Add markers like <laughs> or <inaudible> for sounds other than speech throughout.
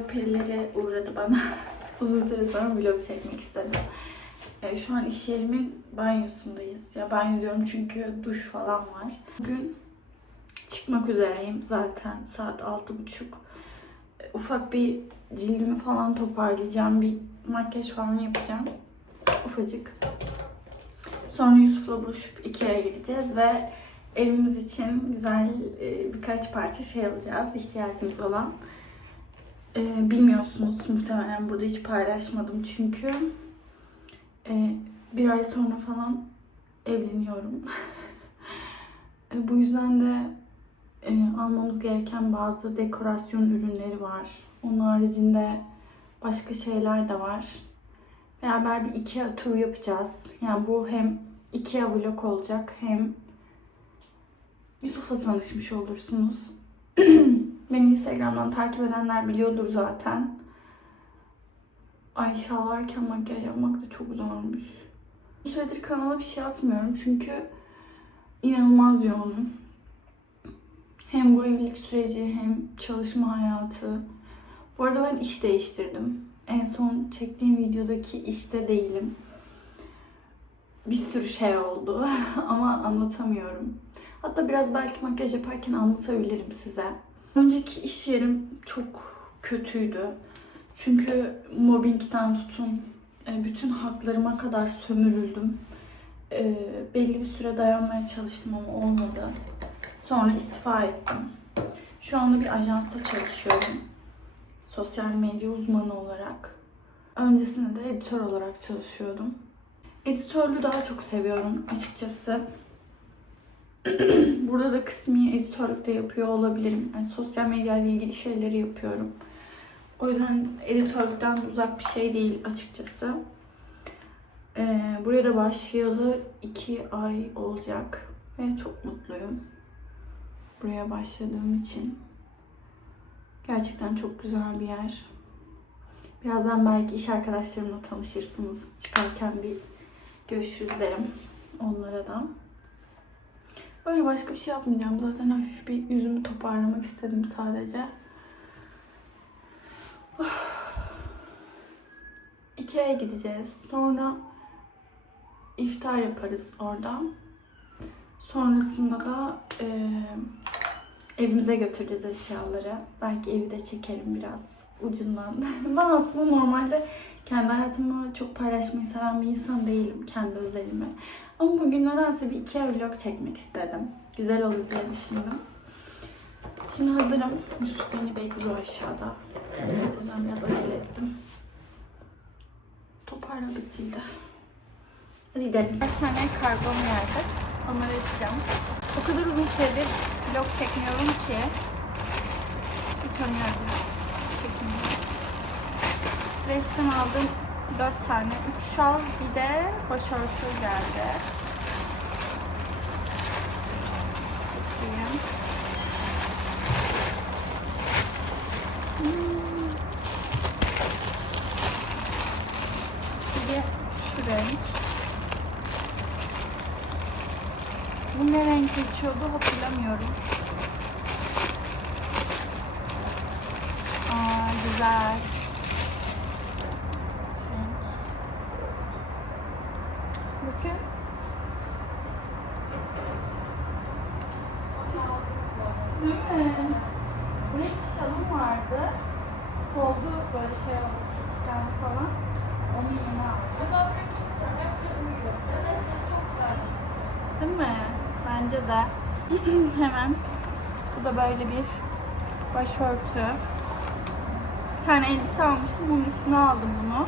vlog perileri uğradı bana. <laughs> Uzun süre sonra vlog çekmek istedim. E, şu an iş yerimin banyosundayız. Ya banyo diyorum çünkü duş falan var. Bugün çıkmak üzereyim zaten saat altı buçuk. E, Ufak bir cildimi falan toparlayacağım. Bir makyaj falan yapacağım. Ufacık. Sonra Yusuf'la buluşup Ikea'ya gideceğiz ve evimiz için güzel e, birkaç parça şey alacağız. ihtiyacımız olan. E, bilmiyorsunuz muhtemelen burada hiç paylaşmadım çünkü e, bir ay sonra falan evleniyorum. <laughs> E, bu yüzden de e, almamız gereken bazı dekorasyon ürünleri var. Onun haricinde başka şeyler de var. Beraber bir Ikea tur yapacağız. Yani bu hem Ikea vlog olacak hem Yusuf'la tanışmış olursunuz. <clears throat> Beni Instagram'dan takip edenler biliyordur zaten. Ayşe varken makyaj yapmak da çok zormuş. Bu süredir kanala bir şey atmıyorum çünkü inanılmaz yoğunum. Hem bu evlilik süreci hem çalışma hayatı. Bu arada ben iş değiştirdim. En son çektiğim videodaki işte değilim. Bir sürü şey oldu <laughs> ama anlatamıyorum. Hatta biraz belki makyaj yaparken anlatabilirim size. Önceki iş yerim çok kötüydü. Çünkü mobbingden tutun e, bütün haklarıma kadar sömürüldüm. E, Belli bir süre dayanmaya çalıştım ama olmadı. Sonra istifa ettim. Şu anda bir ajansta çalışıyorum. Sosyal medya uzmanı olarak. Öncesinde de editör olarak çalışıyordum. Editörlüğü daha çok seviyorum açıkçası. <clears throat> Burada da kısmi editörlük de yapıyor olabilirim. Yani sosyal medya ile ilgili şeyleri yapıyorum. O yüzden editörlükten uzak bir şey değil açıkçası. Ee, buraya da başlayalı iki ay olacak. Ve çok mutluyum. Buraya başladığım için. Gerçekten çok güzel bir yer. Birazdan belki iş arkadaşlarımla tanışırsınız. Çıkarken bir görüşürüz derim onlara da. Böyle başka bir şey yapmayacağım. Zaten hafif bir yüzümü toparlamak istedim sadece. <sighs> Ikea'ya gideceğiz. Sonra iftar yaparız orada. Sonrasında da e, evimize götüreceğiz eşyaları. Belki evi de çekerim biraz ucundan. <laughs> ben aslında normalde kendi hayatımı çok paylaşmayı seven bir insan değilim. Kendi özelimi. Ama bugün nedense bir Ikea vlog çekmek istedim. Güzel olur diye düşündüm. Şimdi hazırım. Yusuf beni bekliyor aşağıda. O yüzden biraz acele ettim. Toparladık cildi. Hadi gidelim. Kaç tane kargom geldi. Onları açacağım. O kadar uzun süredir vlog çekmiyorum ki. Utanıyorum. Çekmiyorum. Reçten aldım 4 tane. 3 şal bir de başörtü geldi. Bakayım. Hmm. Bir de şu renk. Bu ne renk geçiyordu hatırlamıyorum. Aa güzel. Renk. Bakın. Değil mi? Bu renk bir şalım vardı. Soldu böyle şey oldu, titren falan. Onu yeni aldım. Ama ben çok güzel. Gerçekten uyuyor. Evet, çok güzel. Değil mi? Bence de. <clears throat> Hemen. Bu da böyle bir başörtü. Bir tane elbise almıştım. Bunun üstüne aldım bunu.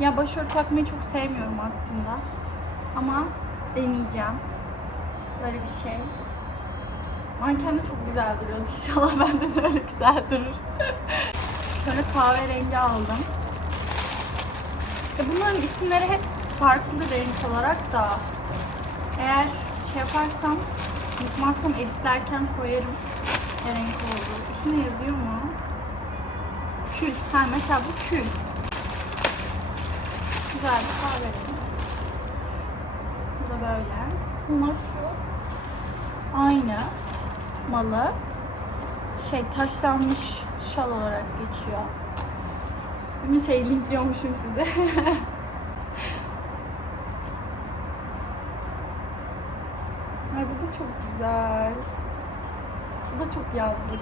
Ya başörtü takmayı çok sevmiyorum aslında. Ama deneyeceğim. Böyle bir şey. Manken de çok güzel duruyordu. <laughs> İnşallah bende de öyle güzel durur. <laughs> Şöyle kahverengi aldım. Bunların isimleri hep farklı renk olarak da eğer şey yaparsam unutmazsam editlerken koyarım ne renk olduğu. Üstüne yazıyor mu? Kül. Ha mesela bu kül. Güzel bir kahverengi. Bu da böyle. Buna şu aynı malı şey taşlanmış şal olarak geçiyor. Bir şey linkliyormuşum size. <laughs> Ay bu da çok güzel. Bu da çok yazlık.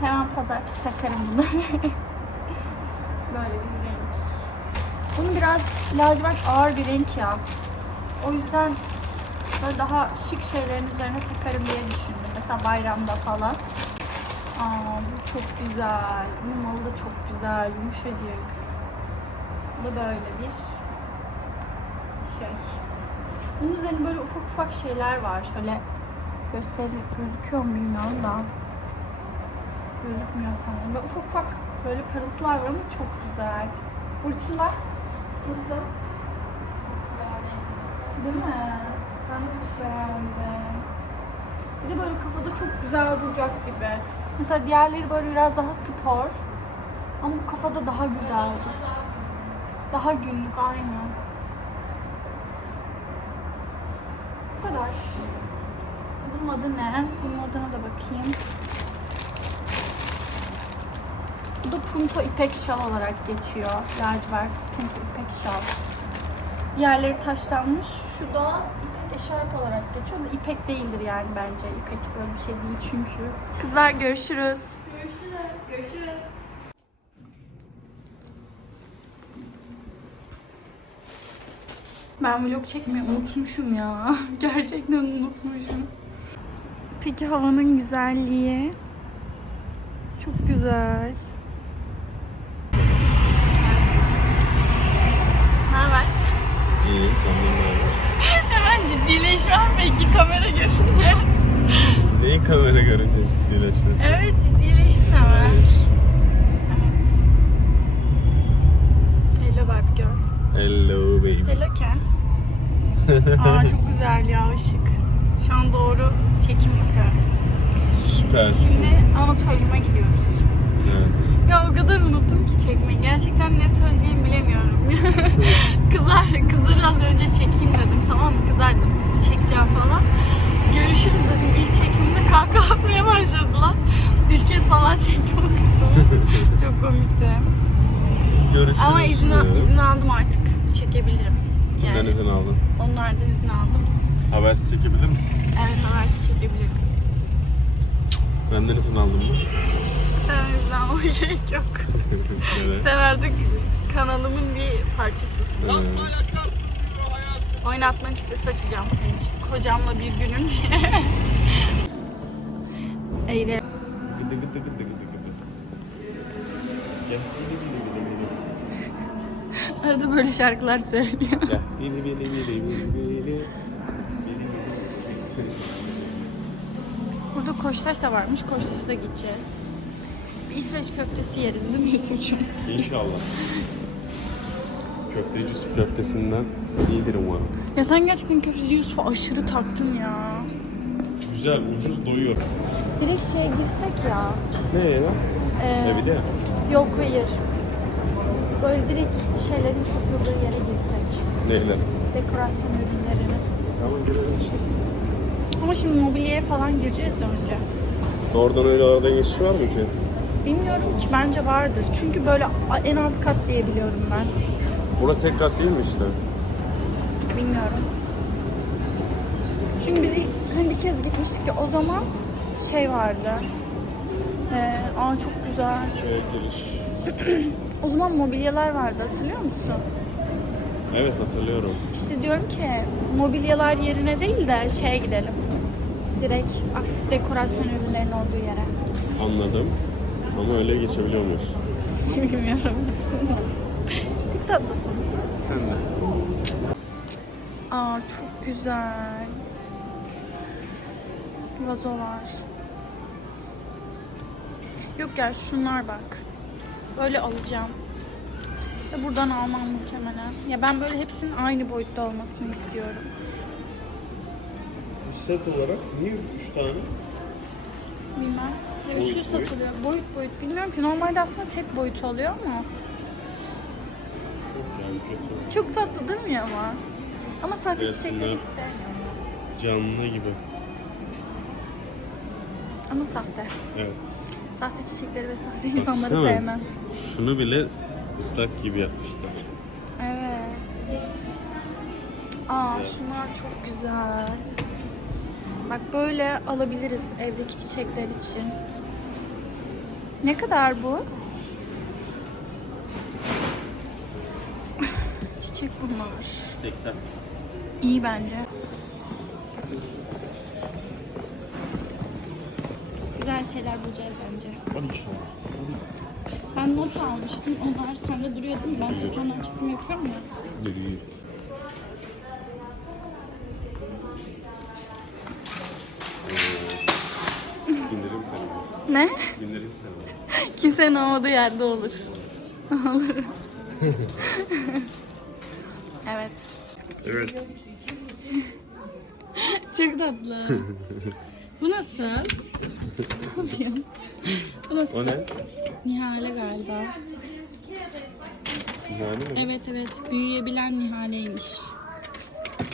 Hemen pazartesi takarım bunu. <laughs> Böyle bir renk. Bunun biraz lacivert ağır bir renk ya. O yüzden böyle daha şık şeylerin üzerine takarım diye düşündüm. Mesela bayramda falan. Aa bu çok güzel. Bunun malı da çok güzel. Yumuşacık. Bu da böyle bir şey. Bunun üzerine böyle ufak ufak şeyler var. Şöyle gösterip gözüküyor mu bilmiyorum da. Gözükmüyor sanırım. Böyle ufak ufak böyle parıltılar var ama çok güzel. Burçinler. Nasıl? Değil mi? Ben de çok beğendim. Bir de böyle kafada çok güzel duracak gibi. Mesela diğerleri böyle biraz daha spor. Ama bu kafada daha güzel olur. Daha günlük aynı. Bu kadar. Bunun adı ne? Bunun adına da bakayım. Bu da punto ipek şal olarak geçiyor. Lacivert punto ipek şal. Diğerleri taşlanmış. Şu da eşarp olarak geçiyor da ipek değildir yani bence. İpek böyle bir şey değil çünkü. Kızlar görüşürüz. Görüşürüz. Görüşürüz. Ben vlog çekmeyi unutmuşum ya. <laughs> Gerçekten unutmuşum. Peki havanın güzelliği. Çok güzel. Ne haber? İyiyim, senden ne ciddileşmem peki kamera görünce. Neyin kamera görünce ciddileşmesi? Evet ciddileştin hemen. Hayır. Evet. Hello Barbie girl. Hello baby. Hello Ken. <laughs> Aa çok güzel ya ışık. Şu an doğru çekim yapıyorum. Süpersin. Şimdi Anatolium'a gidiyoruz. Evet. Ya o kadar unuttum ki çekmeyi. Gerçekten ne söyleyeceğimi bilemiyorum. <laughs> kızlar, kızları az önce çekeyim dedim. Tamam mı? Kızlar dedim sizi çekeceğim falan. Görüşürüz dedim. İlk çekimde kahkaha atmaya başladılar. Üç kez falan <laughs> çektim o kısmı. Çok komikti. Görüşürüz. Ama izin, izin aldım artık. Çekebilirim. Kimden Yani izin aldın? onlardan izin aldım. Habersiz çekebilir misin? Evet habersiz çekebilirim. Benden izin aldın mı? İzin almama gerek yok. evet. Sen artık kanalımın bir parçasısın. Oynatmak istese açacağım senin için. Kocamla bir günün diye. Eğlenelim. Gıdı gıdı gıdı gıdı gıdı. Gel. Arada böyle şarkılar söylüyor. Gel. Bili bili bili. Bili bili. Burada Koçtaş da varmış. Koçtaş'a da gideceğiz. İsveç köftesi yeriz değil mi Yusuf'cum? İnşallah. Köfteci Yusuf köftesinden iyidir umarım. Ya sen gerçekten köfteci Yusuf'a aşırı taktın ya. Güzel, ucuz doyuyor. Direkt şeye girsek ya. Ne ya? Ee, E bir de. Yok hayır. Böyle direkt şeylerin satıldığı yere girsek. Neyle? Dekorasyon ürünlerini. Tamam girelim işte. Ama şimdi mobilyaya falan gireceğiz önce. Oradan öyle arada geçiş var mı ki? Bilmiyorum ki bence vardır. Çünkü böyle en alt kat diye biliyorum ben. Bura tek kat değil mi işte? Bilmiyorum. Çünkü biz ilk hani bir kez gitmiştik ya o zaman şey vardı. Ee, aa çok güzel. Şöyle giriş. <clears throat> O zaman mobilyalar vardı hatırlıyor musun? Evet hatırlıyorum. İşte diyorum ki mobilyalar yerine değil de şeye gidelim. Direkt aks- dekorasyon ürünlerinin olduğu yere. Anladım. Ama öyle geçebiliyor muyuz? Bilmiyorum. çok tatlısın. Sen de. Aa çok güzel. Vazolar. Yok gel şunlar bak. Böyle alacağım. Ve buradan almam muhtemelen. Ya ben böyle hepsinin aynı boyutta olmasını istiyorum. Bu set olarak niye 3 tane? Bilmem. Ya Boyut, şu satılıyor. Boyut boyut. Bilmiyorum ki. Normalde aslında tek boyut oluyor ama. Yani. Çok tatlı değil mi ama? Ama sadece Evet, çiçekleri hiç sevmiyorum. Canlı gibi. Ama sahte. Evet. Sahte çiçekleri ve sahte insanları Baksana. sevmem. Şunu bile ıslak gibi yapmışlar. Evet. Aa şunlar çok güzel. Bak böyle alabiliriz evdeki çiçekler için. Ne kadar bu? <sighs> Çiçek bunlar. 80. İyi bence. Güzel şeyler bulacağız bence. Hadi inşallah. Ben not almıştım. Onlar sende duruyor değil mi? Ben telefondan çekim yapıyorum ya. Yürü Ne? İndirim seni. Kimsenin olmadığı yerde olur. olur. evet. Evet. Çok tatlı. Bu nasıl? Bu nasıl? O ne? Nihale galiba. Yani mi? Evet evet. Büyüyebilen Nihale'ymiş.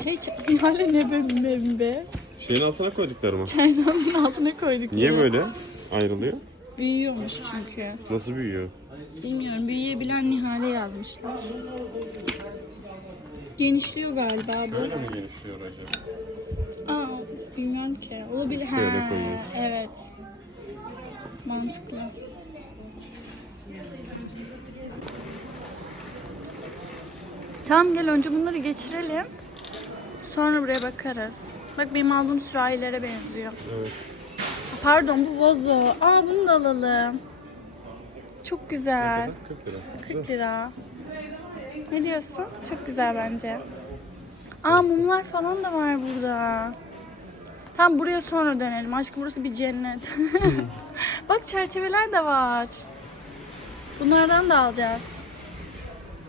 Şey Nihale ne be membe? Şeyin altına koyduklarım mı? Çaydanın altına koyduk. Niye böyle ayrılıyor? Büyüyormuş çünkü. Nasıl büyüyor? Bilmiyorum. Büyüyebilen Nihale yazmışlar. Genişliyor galiba bu. Şöyle mi genişliyor acaba? Aa, bilmiyorum ki. Olabilir. Şöyle Ha. Evet. Mantıklı. Tamam gel önce bunları geçirelim. Sonra buraya bakarız. Bak benim aldığım sürahilere benziyor. Evet. Pardon bu vazo. Aa bunu da alalım. Çok güzel. 40 lira. 40 lira. Ne diyorsun? Çok güzel bence. Aa mumlar falan da var burada. Tamam buraya sonra dönelim. Aşkım burası bir cennet. <laughs> Bak çerçeveler de var. Bunlardan da alacağız.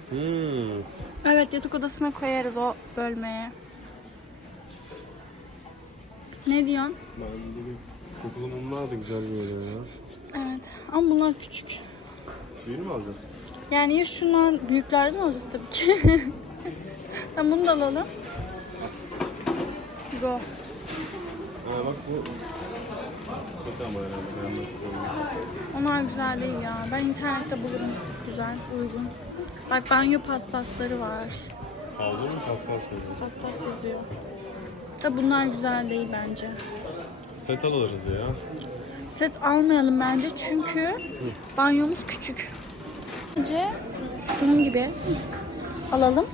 Hmm. Evet yatak odasına koyarız o bölmeye. Ne diyorsun? Ben kokulu mumlar da güzel böyle ya. Evet ama bunlar küçük. Büyüğünü mü alacağız? Yani ya şunlar büyüklerden alacağız tabii ki. <laughs> tamam bunu da alalım. Go. Ha bak bu. Kötü ama herhalde beğenmek istiyorum. Onlar güzel değil ya. Ben internette bulurum güzel, uygun. Bak banyo paspasları var. Aldın mı paspas mı? Paspas yazıyor. Da bunlar güzel değil bence. Set alırız ya. Set almayalım bence çünkü banyomuz küçük. Bence şunun gibi alalım.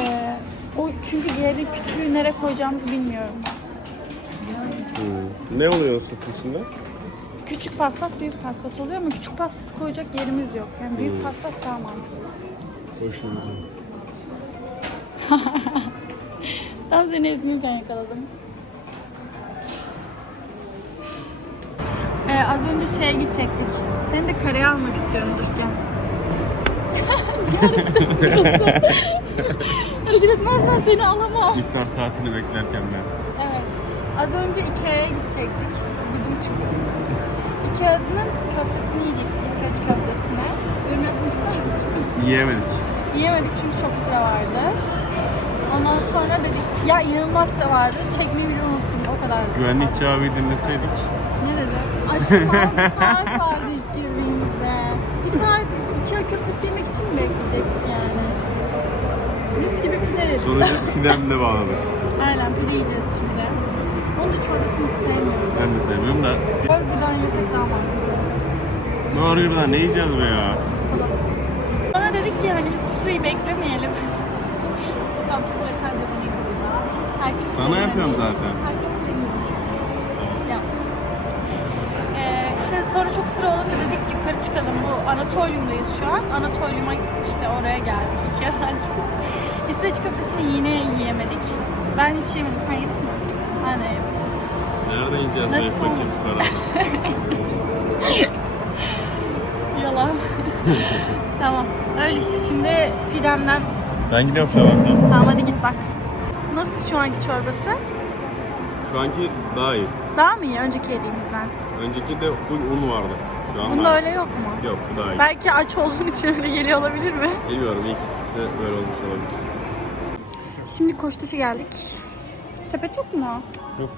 Ee, o çünkü diğeri küçüğü nereye koyacağımızı bilmiyorum. Hmm. Ne oluyor içinde? Küçük paspas büyük paspas oluyor ama küçük paspas koyacak yerimiz yok. Yani büyük Hmm. paspas daha mantıklı. Hoşuma <laughs> Tam seni esnirken yakaladım. Ee, az önce şeye gidecektik. Seni de kareye almak istiyorum dur gel. Hareket etmezsen seni alamam. İftar saatini beklerken ben. Evet. Az önce Ikea'ya gidecektik. Güdüm çıkıyor. Ikea'nın köftesini yiyecektik. İsveç köftesine. Yorum yapmak ister misin? Yiyemedik. Yiyemedik çünkü çok sıra vardı. Ondan sonra dedik ya inanılmaz sıra vardı. Çekmeyi bile unuttum o kadar. Güvenlikçi abiyi dinleseydik. Bir saat vardı ilk girdiğimizde. Bir saat iki köftesi yemek için mi bekleyecektik yani? Mis gibi pide yedik. Sonucu kidemle bağladık. Aynen pide yiyeceğiz şimdi. Onun da çorbasını hiç sevmiyorum. Ben de sevmiyorum da. Burger'dan yesek daha mantıklı. Burger'dan ne yiyeceğiz be ya? Salata. Sonra dedik ki hani biz bu süreyi beklemeyelim. <laughs> o tatlıları sadece bana yapabiliriz. Sana yapıyorum zaten. Takipçilerimiz izleyecek. Ya. Ee, işte sonra çok sıra olunca dedik yukarı çıkalım. Bu Anatolium'dayız şu an. Anatolium'a işte oraya geldik. <laughs> Ikea'dan çıkıp. İsveç köftesini yine yiyemedik. Ben hiç yemedim. Sen yedin mi? Ben de yemedim. Nerede yiyeceğiz Nasıl be fakir olmuş? fukara? <laughs> Yalan. <laughs> tamam. Öyle işte. Şimdi pidemden Ben gidiyorum şu an. Tamam hadi git bak. Nasıl şu anki çorbası? Şu anki daha iyi. Daha mı iyi önceki yediğimizden? Önceki de full un vardı. Şu an Bunda daha öyle yok mu? Yok bu daha iyi. Belki aç olduğun için öyle geliyor olabilir mi? Bilmiyorum ilk ikisi böyle olmuş olabilir. Şimdi Koçtaş'a geldik. Sepet yok mu? Yok.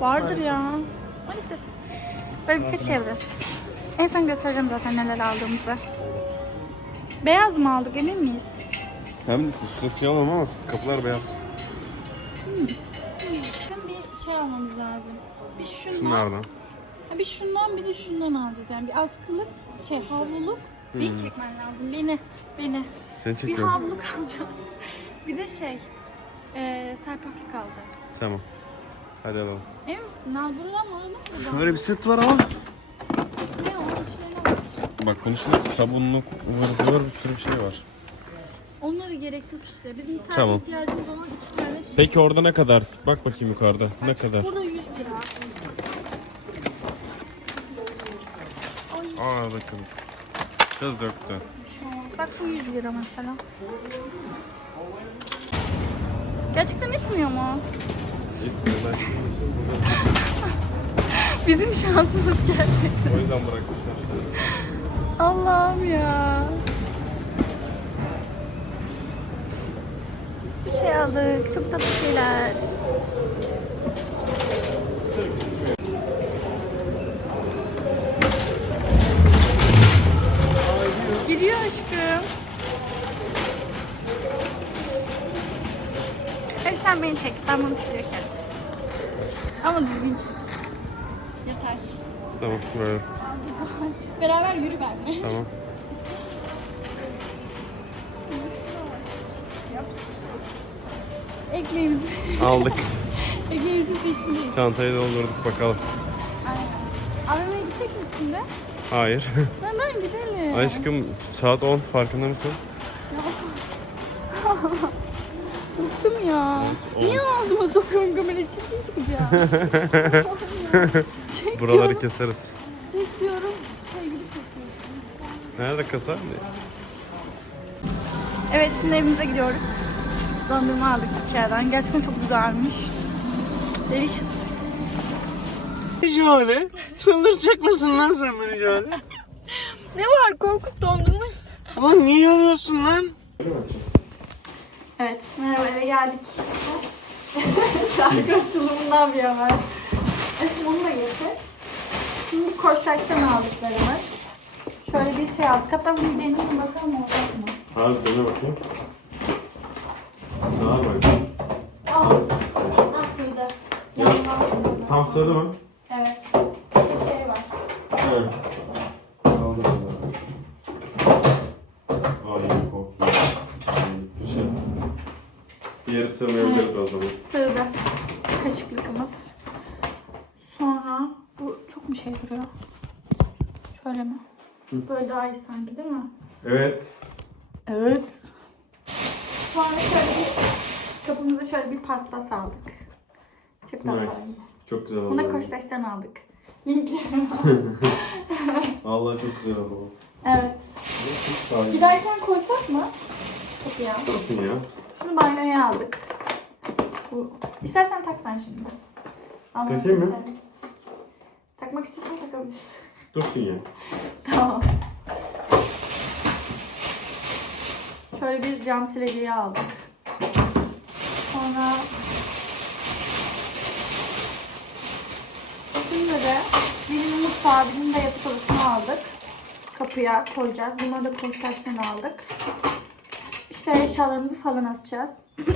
Vardır Maalesef. ya. Maalesef. Böyle birkaç alırız. En son göstereceğim zaten neler aldığımızı. Beyaz mı aldık emin miyiz? Hem de şurası yalan ama kapılar beyaz. Bizim bir şey almamız lazım. Bir şundan, Şunlardan. Ha, bir şundan bir de şundan alacağız. Yani bir askılık, şey havluluk. Beni çekmen lazım. Beni, beni. Seni Bir çekiyorum. havluluk <laughs> alacağız. Bir de şey, e, serpaklık alacağız. Tamam. Hadi alalım. Emin misin? Al buradan mı alalım buradan? Şöyle bir set var ama. Ne o? Bak. Bak konuşuruz. Sabunluk, ıvır zıvır bir sürü bir şey var. Onlara gerek yok işte. Bizim sadece Tamam. ihtiyacımız olan iki tane şey. Peki orada ne kadar? Bak bakayım yukarıda. Ne kadar? Burada 100 lira. Aa bakın. Kız döktü. Bak bu 100 lira mesela. Gerçekten etmiyor mu? Gitmiyor ben. <laughs> Bizim şansımız gerçekten. O yüzden bırakmışlar. Allah'ım ya. Bir şey aldık. Çok tatlı şeyler. Giriyor aşkım. Hadi sen beni çek. Ben bunu sürüyorken. Ama düzgün çek. Yeter. Tamam böyle. Beraber yürü benimle. Tamam. Ekmeğimizi, Aldık. <laughs> ekmeğimizin peşindeyiz. Çantayı doldurduk bakalım. Aynen. AVM'ye gidecek misin şimdi? Hayır. <laughs> Hemen gidelim. Aşkım saat 10 farkında mısın? <laughs> Bıktım ya. on. Niye ağzıma sokuyorum kamerayı? Çirkin çıkacağım. Buraları keseriz. Çek diyorum. Şey gibi çekiyorsun. Nerede kasa? Evet şimdi evimize gidiyoruz. Dondurma aldık Ikea'dan. Gerçekten çok güzelmiş. Delicious. Jale. Çıldıracak mısın lan sen beni Jale? <laughs> Ne var korkup dondurma Lan niye alıyorsun lan? Evet, merhaba eve geldik. <laughs> Şarkı açılımından bir haber. Aşkım onu da getir. Şimdi Koçtaş'tan aldıklarımız. Şöyle bir şey aldık. Hatta bunu deneyelim bakalım olacak mı? Abi dene bakayım. Sağa bak. Al. Yanılmazdı. Tam sığdı mı? Evet. Bir şey var. Evet. Aldım bunu. Ay korktum. Şey. Diğeri sığmayabiliriz Evet. o zaman. Sığdı. Kaşıklıkımız. Sonra bu çok mu şey duruyor? Şöyle mi? Böyle daha iyi sanki değil mi? Evet. Evet. Sonra şöyle bir kapımıza şöyle bir paspas aldık. Çok tatlı. Nice. Çok güzel oldu. Buna Koçtaş'tan aldık. Linklerini <laughs> Vallahi çok güzel oldu. Evet. Çok Giderken koysak mı? Kapıya. Dursun ya. Şunu banyoya aldık. Bu. İstersen tak sen şimdi. Takayım mı? Takmak istiyorsan takabilirsin. Dursun ya. <laughs> Tamam. Şöyle bir cam sileceği aldık. Sonra Şimdi de birinin mutfağı, birinin de yatak odasını aldık. Kapıya koyacağız. Bunları da konsersten aldık. İşte eşyalarımızı falan asacağız. <clears throat>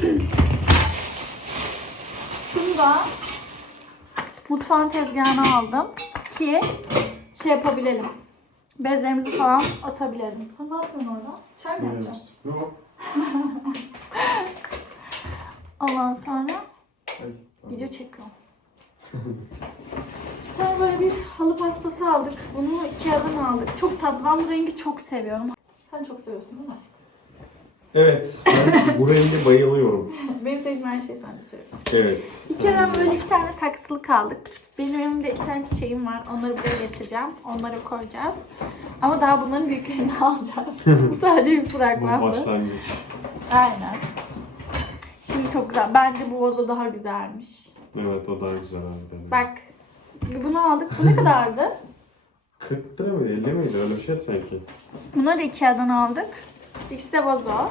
Şunu da mutfağın tezgahına aldım ki şey yapabilelim. Bezlerimizi falan asabilelim. Sen ne yapıyorsun orada? Çay mı yapacaksın? Yok. <laughs> Ondan sonra video çekiyorum. <laughs> Sonra böyle bir halı paspası aldık. Bunu Ikea'dan aldık. Çok tatlı. Ben bu rengi çok seviyorum. Sen çok seviyorsun değil mi aşkım? Evet. Ben bu renge bayılıyorum. Benim sevdiğim her şeyi sen de seviyorsun. Evet. Ikea'dan böyle iki tane saksılık aldık. Benim evimde iki tane çiçeğim var. Onları buraya getireceğim. Onları koyacağız. Ama daha bunların büyüklerini <laughs> alacağız. bu sadece bir Bu fragmandı. başlangıç. Aynen. Şimdi çok güzel. Bence bu vazo daha güzelmiş. Evet o daha güzel harbiden. Bak. Bunu aldık. Bu ne kadardı? 40 lira mıydı 50 miydi öyle bir şey sanki. Bunları da Ikea'dan aldık. İkisi de vazo.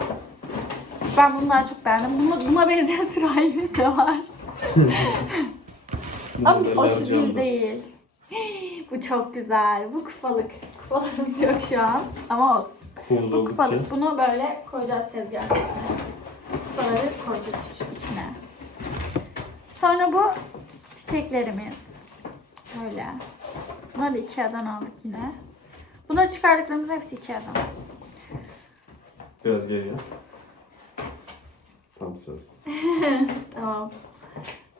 Ben bunu daha çok beğendim. Buna, buna benzeyen sürahimiz de var. <laughs> Ama o çizgili değil. <gasps> Bu çok güzel. Bu kupalık. Kupalarımız yok şu an. Ama olsun. Bu kupalık. Bunu böyle koyacağız tezgahın üstüne. Kupaları koyacağız iç- içine. Sonra bu çiçeklerimiz. Böyle. Bunları da Ikea'dan aldık yine. Bunları çıkardıklarımız hepsi Ikea'dan. Biraz geriye. Tam söz. <laughs> Tamam.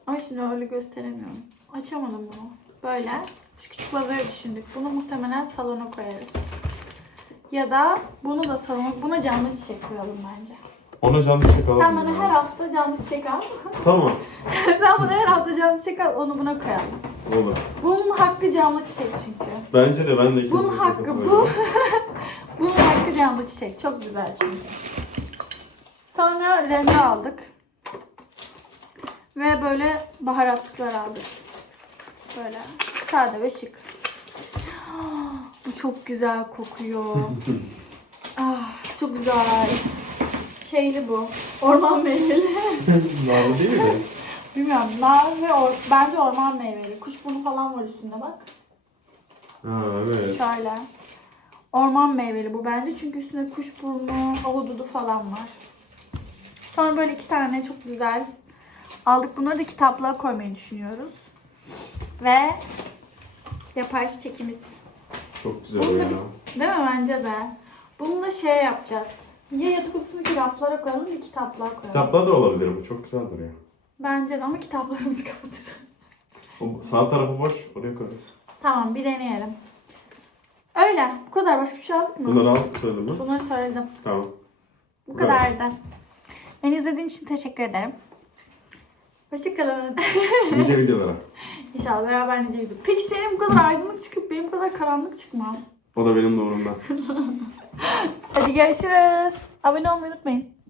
Ama şimdi öyle gösteremiyorum. Açamadım bunu. Böyle. Şu küçük vazoyu düşündük. Bunu muhtemelen salona koyarız. Ya da bunu da salona, buna canlı çiçek koyalım bence. Ona canlı çiçek alalım. Sen bana ya. her hafta canlı çiçek al. <laughs> Tamam. Sen bana her hafta canlı çiçek al, onu buna koyalım. Olur. Bunun hakkı canlı çiçek çünkü. Bence de ben de Bunun hakkı bu. <laughs> Bunun hakkı canlı çiçek. Çok güzel çünkü. Sonra rende aldık. Ve böyle baharatlıklar aldık. Böyle sade ve şık. <gasps> Bu çok güzel kokuyor. <laughs> ah, çok güzel. Şeyli bu. Orman meyveli. <laughs> Narlı değil mi? <laughs> Bilmiyorum. Nar ve or bence orman meyveli. Kuşburnu falan var üstünde bak. Ha evet. Şöyle. Orman meyveli bu bence çünkü üstünde kuşburnu, ahududu falan var. Sonra böyle iki tane çok güzel aldık. Bunları da kitaplığa koymayı düşünüyoruz. Ve yapay çiçekimiz. Çok güzel Bunu da ya. değil mi bence de? Bununla şey yapacağız. Ya yatak odasındaki raflara koyalım ya kitaplığa koyalım. Kitaplar da olabilir bu. Çok güzel duruyor. Bence de ama kitaplarımız kapatır. O sağ tarafı boş. Oraya koyarız. tamam bir deneyelim. Öyle. Bu kadar. Başka bir şey aldık mı? Bunları al söyledim mi? Bunları söyledim. Tamam. Bu kadar. kadardı. Beni izlediğin için teşekkür ederim. Hoşçakalın. <laughs> Nice videolara. İnşallah beraber nice video. Peki senin bu kadar aydınlık çıkıp benim bu kadar karanlık çıkmam. O da benim doğrumdan. <laughs> Hadi görüşürüz. Abone olmayı unutmayın.